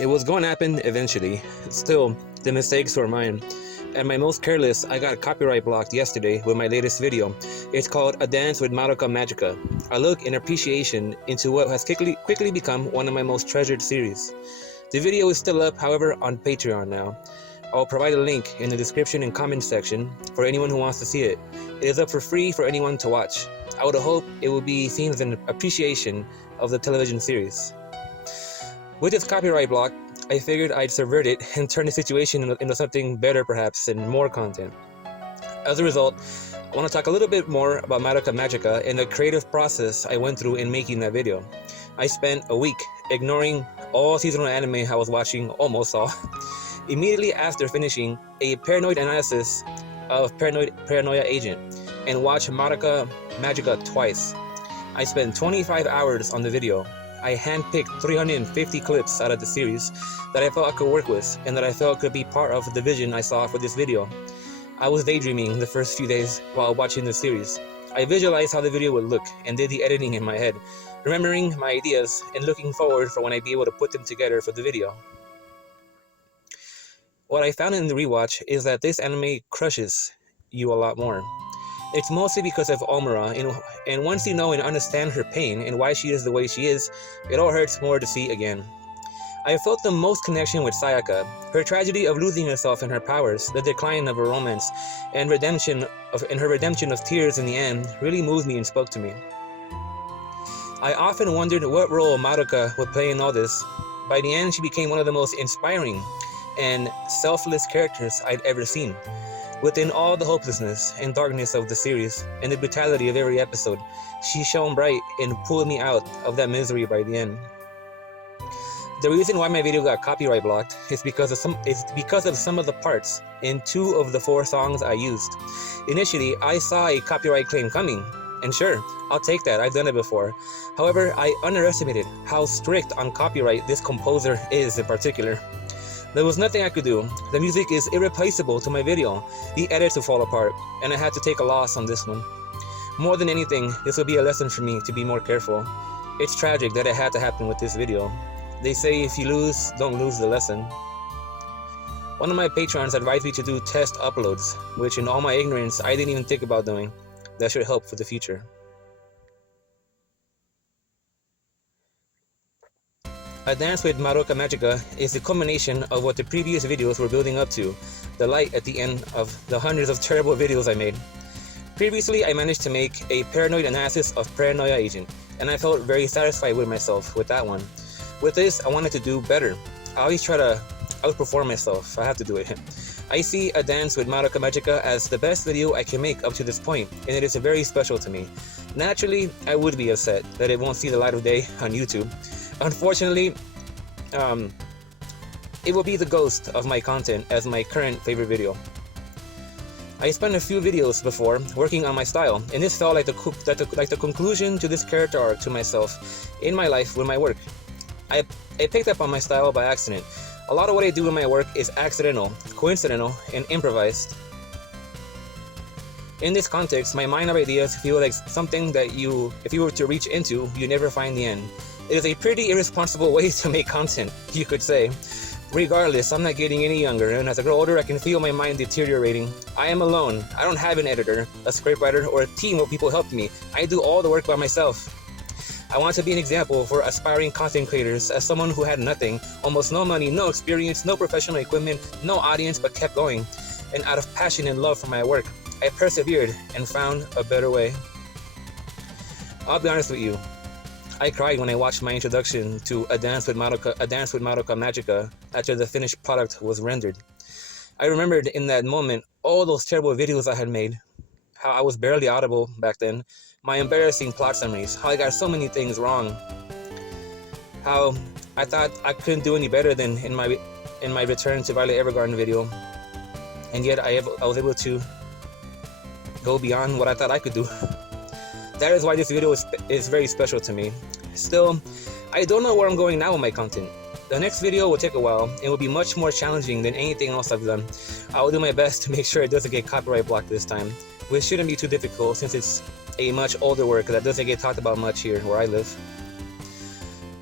It was going to happen eventually. Still, the mistakes were mine. At my most careless, I got copyright blocked yesterday with my latest video. It's called A Dance with Madoka Magica, a look and appreciation into what has quickly become one of my most treasured series. The video is still up, however, on Patreon now. I'll provide a link in the description and comment section for anyone who wants to see it. It is up for free for anyone to watch. I would hope it will be seen as an appreciation of the television series. With this copyright block, I figured I'd subvert it and turn the situation into something better perhaps and more content. As a result, I want to talk a little bit more about Madoka Magica and the creative process I went through in making that video. I spent a week ignoring all seasonal anime I was watching, almost all, immediately after finishing a paranoid analysis of Paranoia Agent and watched Madoka Magica twice. I spent 25 hours on the video. I handpicked 350 clips out of the series that I felt I could work with and that I felt could be part of the vision I saw for this video. I was daydreaming the first few days while watching the series. I visualized how the video would look and did the editing in my head, remembering my ideas and looking forward for when I'd be able to put them together for the video. What I found in the rewatch is that this anime crushes you a lot more. It's mostly because of Omura, and once you know and understand her pain and why she is the way she is, it all hurts more to see again. I felt the most connection with Sayaka, her tragedy of losing herself and her powers, the decline of her romance, and her redemption of tears in the end really moved me and spoke to me. I often wondered what role Madoka would play in all this. By the end, she became one of the most inspiring and selfless characters I'd ever seen. Within all the hopelessness and darkness of the series and the brutality of every episode, she shone bright and pulled me out of that misery by the end. The reason why my video got copyright blocked is because of some of the parts in 2 of the 4 songs I used. Initially, I saw a copyright claim coming, and sure, I'll take that, I've done it before. However, I underestimated how strict on copyright this composer is in particular. There was nothing I could do. The music is irreplaceable to my video. The edits will fall apart, and I had to take a loss on this one. More than anything, this will be a lesson for me to be more careful. It's tragic that it had to happen with this video. They say if you lose, don't lose the lesson. One of my patrons advised me to do test uploads, which in all my ignorance, I didn't even think about doing. That should help for the future. A Dance with Madoka Magica is the culmination of what the previous videos were building up to, the light at the end of the hundreds of terrible videos I made. Previously, I managed to make a paranoid analysis of Paranoia Agent, and I felt very satisfied with myself with that one. With this, I wanted to do better. I always try to outperform myself. I have to do it. I see A Dance with Madoka Magica as the best video I can make up to this point, and it is very special to me. Naturally, I would be upset that it won't see the light of day on YouTube. Unfortunately, it will be the ghost of my content as my current favorite video. I spent a few videos before working on my style, and this felt like the conclusion to this character arc to myself in my life with my work. I picked up on my style by accident. A lot of what I do in my work is accidental, coincidental, and improvised. In this context, my mind of ideas feel like something that if you were to reach into, you never find the end. It is a pretty irresponsible way to make content, you could say. Regardless, I'm not getting any younger, and as I grow older, I can feel my mind deteriorating. I am alone. I don't have an editor, a scriptwriter, or a team of people helping me. I do all the work by myself. I want to be an example for aspiring content creators as someone who had nothing, almost no money, no experience, no professional equipment, no audience, but kept going. And out of passion and love for my work, I persevered and found a better way. I'll be honest with you. I cried when I watched my introduction to A Dance with Madoka Magica after the finished product was rendered. I remembered in that moment all those terrible videos I had made, how I was barely audible back then, my embarrassing plot summaries, how I got so many things wrong, how I thought I couldn't do any better than in my Return to Violet Evergarden video, and yet I was able to go beyond what I thought I could do. That is why this video is very special to me. Still, I don't know where I'm going now with my content. The next video will take a while and will be much more challenging than anything else I've done. I will do my best to make sure it doesn't get copyright blocked this time, which shouldn't be too difficult since it's a much older work that doesn't get talked about much here where I live.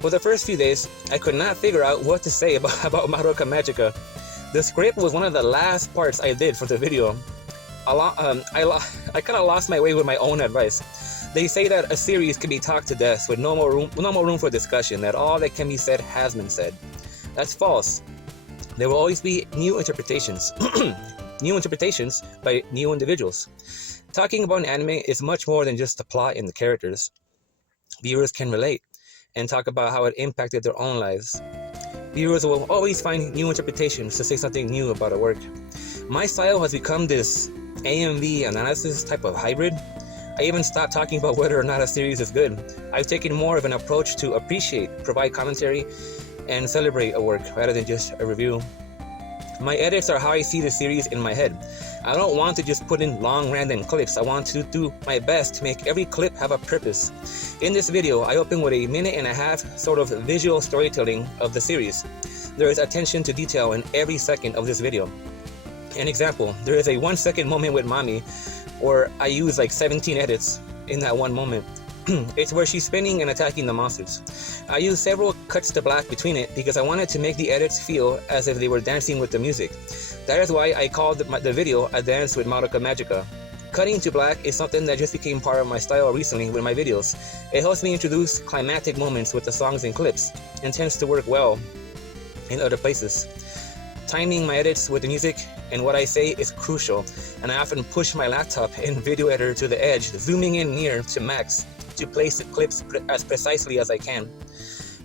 For the first few days, I could not figure out what to say about Madoka Magica. The script was one of the last parts I did for the video. I kind of lost my way with my own advice. They say that a series can be talked to death with no more room for discussion, that all that can be said has been said. That's false. There will always be new interpretations. New interpretations by new individuals. Talking about an anime is much more than just the plot and the characters. Viewers can relate and talk about how it impacted their own lives. Viewers will always find new interpretations to say something new about a work. My style has become this AMV analysis type of hybrid. I even stopped talking about whether or not a series is good. I've taken more of an approach to appreciate, provide commentary, and celebrate a work rather than just a review. My edits are how I see the series in my head. I don't want to just put in long random clips. I want to do my best to make every clip have a purpose. In this video, I open with a 1.5-minute sort of visual storytelling of the series. There is attention to detail in every second of this video. An example, there is a 1-second moment with Mami where I use like 17 edits in that one moment. It's where she's spinning and attacking the monsters. I used several cuts to black between it because I wanted to make the edits feel as if they were dancing with the music. That is why I called the video A Dance with Madoka Magica. Cutting to black is something that just became part of my style recently with my videos. It helps me introduce climactic moments with the songs and clips, and tends to work well in other places. Timing my edits with the music and what I say is crucial, and I often push my laptop and video editor to the edge, zooming in near to max to place the clips as precisely as I can.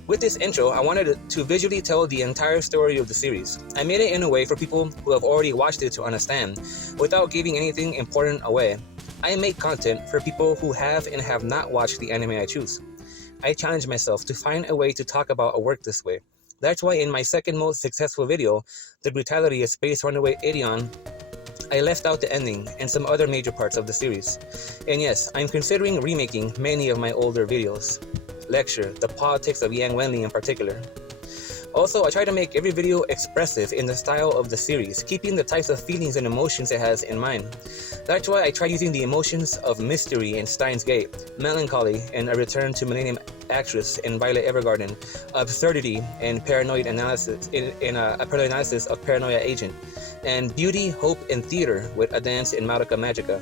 With this intro, I wanted to visually tell the entire story of the series. I made it in a way for people who have already watched it to understand, without giving anything important away. I make content for people who have and have not watched the anime I choose. I challenge myself to find a way to talk about a work this way. That's why in my second most successful video, The Brutality of Space Runaway Ideon, I left out the ending and some other major parts of the series. And yes, I'm considering remaking many of my older videos. Lecture, the politics of Yang Wenli in particular. Also, I try to make every video expressive in the style of the series, keeping the types of feelings and emotions it has in mind. That's why I try using the emotions of mystery in Steins Gate, melancholy in A Return to Millennium Actress in Violet Evergarden, absurdity and paranoid analysis in a paranoid analysis of Paranoia Agent, and beauty, hope, and theater with A Dance in Madoka Magica.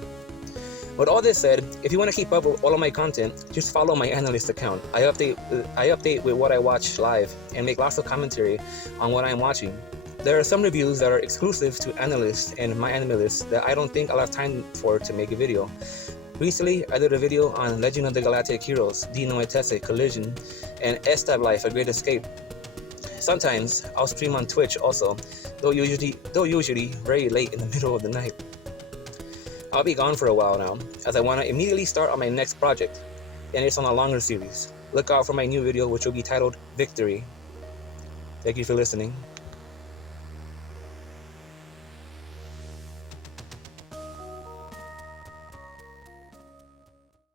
With all this said, if you want to keep up with all of my content, just follow my analyst account. I update with what I watch live and make lots of commentary on what I'm watching. There are some reviews that are exclusive to analysts and my anime list that I don't think I'll have time for to make a video. Recently, I did a video on Legend of the Galactic Heroes, Dino Etese, Collision, and Estab Life, A Great Escape. Sometimes I'll stream on Twitch also, though usually very late in the middle of the night. I'll be gone for a while now, as I want to immediately start on my next project, and it's on a longer series. Look out for my new video, which will be titled Victory. Thank you for listening.